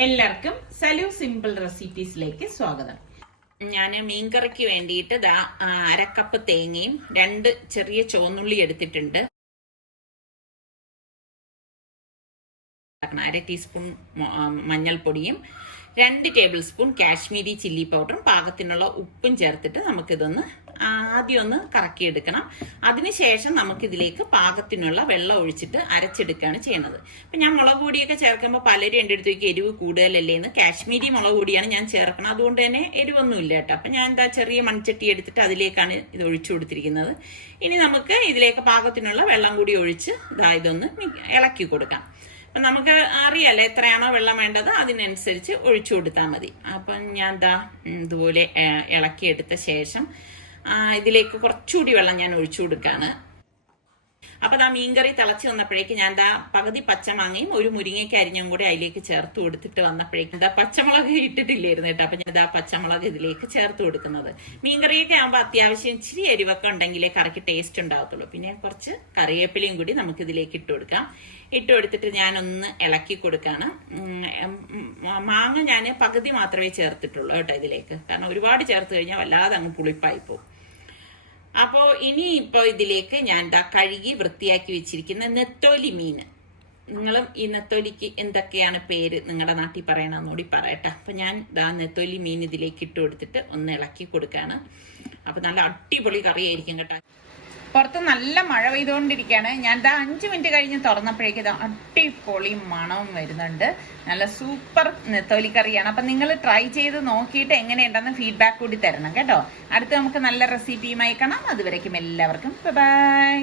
എല്ലാവർക്കും സലു സിമ്പിൾ റെസിപ്പീസിലേക്ക് സ്വാഗതം. ഞാൻ മീൻകറിക്ക് വേണ്ടിയിട്ട് അരക്കപ്പ് തേങ്ങയും 2 ചെറിയ ചുവന്നുള്ളി എടുത്തിട്ടുണ്ട്. 1/2 ടീസ്പൂൺ മഞ്ഞൾപ്പൊടിയും 2 ടേബിൾ സ്പൂൺ കാശ്മീരി ചില്ലി പൗഡറും പാകത്തിനുള്ള ഉപ്പും ചേർത്തിട്ട് നമുക്കിതൊന്ന് ആദ്യം ഒന്ന് കറക്കിയെടുക്കണം. അതിനുശേഷം നമുക്കിതിലേക്ക് പാകത്തിനുള്ള വെള്ളം ഒഴിച്ചിട്ട് അരച്ചെടുക്കുകയാണ് ചെയ്യുന്നത്. അപ്പം ഞാൻ മുളക് പൊടിയൊക്കെ ചേർക്കുമ്പോൾ പലരും എൻ്റെ അടുത്തേക്ക് എരിവ് കൂടുതലല്ലേ എന്ന്. കാശ്മീരി മുളക് പൊടിയാണ് ഞാൻ ചേർക്കണം, അതുകൊണ്ട് തന്നെ എരിവൊന്നും ഇല്ല കേട്ടോ. അപ്പം ഞാൻ ചെറിയ മൺചട്ടി എടുത്തിട്ട് അതിലേക്കാണ് ഇത് ഒഴിച്ചു കൊടുത്തിരിക്കുന്നത്. ഇനി നമുക്ക് ഇതിലേക്ക് പാകത്തിനുള്ള വെള്ളം കൂടി ഒഴിച്ച് ഇതൊന്ന് ഇളക്കി കൊടുക്കാം. അപ്പം നമുക്ക് അറിയാലോ എത്രയാണോ വെള്ളം വേണ്ടത് അതിനനുസരിച്ച് ഒഴിച്ചു കൊടുത്താൽ മതി. അപ്പം ഞാൻ ഇതുപോലെ ഇളക്കിയെടുത്ത ശേഷം ഇതിലേക്ക് കുറച്ചുകൂടി വെള്ളം ഞാൻ ഒഴിച്ചു കൊടുക്കുകയാണ്. അപ്പം മീൻകറി തിളച്ച് വന്നപ്പോഴേക്ക് ഞാൻ പകുതി പച്ചമാങ്ങയും 1 മുരിങ്ങയ്ക്ക് അരിഞ്ഞും കൂടി അതിലേക്ക് ചേർത്ത് കൊടുത്തിട്ട് വന്നപ്പോഴേക്കും പച്ചമുളക് ഇട്ടിട്ടില്ലായിരുന്നു കേട്ടോ. അപ്പം ഞാൻ പച്ചമുളക് ഇതിലേക്ക് ചേർത്ത് കൊടുക്കുന്നത്. മീൻകറിയൊക്കെ ആകുമ്പോൾ അത്യാവശ്യം ഇച്ചിരി എരിവൊക്കെ ഉണ്ടെങ്കിലേ കറിക്ക് ടേസ്റ്റ് ഉണ്ടാകത്തുള്ളൂ. പിന്നെ കുറച്ച് കറിവേപ്പിലയും കൂടി നമുക്ക് ഇതിലേക്ക് ഇട്ട് കൊടുക്കാം. ഇട്ട് കൊടുത്തിട്ട് ഞാനൊന്ന് ഇളക്കി കൊടുക്കുകയാണ്. മാങ്ങ ഞാൻ പകുതി മാത്രമേ ചേർത്തിട്ടുള്ളൂ കേട്ടോ ഇതിലേക്ക്, കാരണം ഒരുപാട് ചേർത്ത് കഴിഞ്ഞാൽ വല്ലാതെ അങ്ങ് പുളിപ്പായി പോകും. അപ്പോൾ ഇനിയിപ്പോൾ ഇതിലേക്ക് ഞാൻ കഴുകി വൃത്തിയാക്കി വെച്ചിരിക്കുന്ന നെത്തോലി മീൻ. നിങ്ങളും ഈ നെത്തോലിക്ക് എന്തൊക്കെയാണ് പേര് നിങ്ങളുടെ നാട്ടിൽ പറയണമെന്നുകൂടി പറയട്ടെ. അപ്പം ഞാൻ നെത്തോലി മീൻ ഇതിലേക്ക് ഇട്ട് കൊടുത്തിട്ട് ഒന്ന് ഇളക്കി കൊടുക്കുകയാണ്. അപ്പം നല്ല അടിപൊളി കറിയായിരിക്കും കേട്ടോ. പുറത്ത് നല്ല മഴ പെയ്തുകൊണ്ടിരിക്കുകയാണ്. ഞാൻ 5 മിനിറ്റ് കഴിഞ്ഞ് തുറന്നപ്പോഴേക്കും അടിപൊളി മണവും വരുന്നുണ്ട്. നല്ല സൂപ്പർ നെത്തോലിക്കറിയാണ്. അപ്പം നിങ്ങൾ ട്രൈ ചെയ്ത് നോക്കിയിട്ട് എങ്ങനെയുണ്ടെന്ന് ഫീഡ്ബാക്ക് കൂടി തരണം കേട്ടോ. അടുത്ത് നമുക്ക് നല്ല റെസിപ്പിയുമായി കാണാം. അതുവരേക്കും എല്ലാവർക്കും ബൈ.